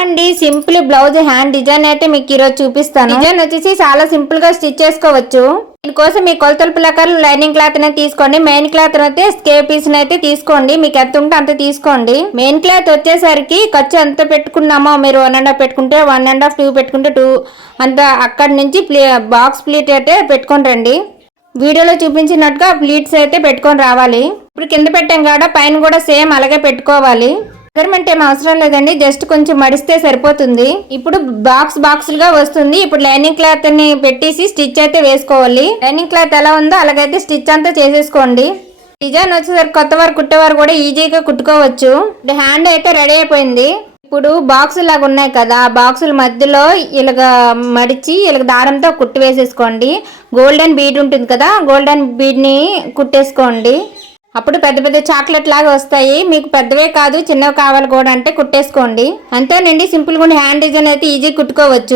అండి simple blouse hand design అయితే మీకు ఈరోజు చూపిస్తాను. డిజైన్ వచ్చేసి చాలా సింపుల్ గా స్టిచ్ చేసుకోవచ్చు. దీనికోసం మీ కొలతల ప్రకారం లైనింగ్ క్లాత్ అనేది తీసుకోండి. మెయిన్ క్లాత్ అయితే స్కేప్ పీస్ అయితే తీసుకోండి. మీకు ఎంత ఉంటే అంత తీసుకోండి. మెయిన్ క్లాత్ వచ్చేసరికి ఖర్చు ఎంత పెట్టుకున్నామో మీరు 1.5 పెట్టుకుంటే 1.5, 2 పెట్టుకుంటే 2 అంత అక్కడి నుంచి బాక్స్ ప్లీట్ అయితే పెట్టుకొని రండి. వీడియోలో చూపించినట్టుగా ప్లీట్స్ అయితే పెట్టుకొని రావాలి. ఇప్పుడు కింద పెట్టాం కాడ పైన కూడా సేమ్ అలాగే పెట్టుకోవాలి. మెజర్మెంట్ ఏం అవసరం లేదండి, జస్ట్ కొంచెం మడిస్తే సరిపోతుంది. ఇప్పుడు బాక్సులుగా వస్తుంది. ఇప్పుడు లైనింగ్ క్లాత్ ని పెట్టేసి స్టిచ్ అయితే వేసుకోవాలి. లైనింగ్ క్లాత్ ఎలా ఉందో అలాగైతే స్టిచ్ అంతా చేసేసుకోండి. డిజైన్ వచ్చేసరికి కొత్త వారు కుట్టేవారు కూడా ఈజీగా కుట్టుకోవచ్చు. హ్యాండ్ అయితే రెడీ అయిపోయింది. ఇప్పుడు బాక్సులు లాగా ఉన్నాయి కదా, ఆ బాక్సుల మధ్యలో ఇలాగ మడిచి ఇలాగ దారంతో కుట్టి వేసేసుకోండి. గోల్డెన్ బీడ్ ఉంటుంది కదా, గోల్డెన్ బీడ్ ని కుట్టేసుకోండి. అప్పుడు పెద్ద పెద్ద చాక్లెట్ లాగా వస్తాయి. మీకు పెద్దవే కాదు చిన్నవి కావాలి కూడా అంటే కుట్టేసుకోండి. అంతేనండి, సింపుల్ గా హ్యాండ్ డిజైన్ అయితే ఈజీ కుట్టుకోవచ్చు.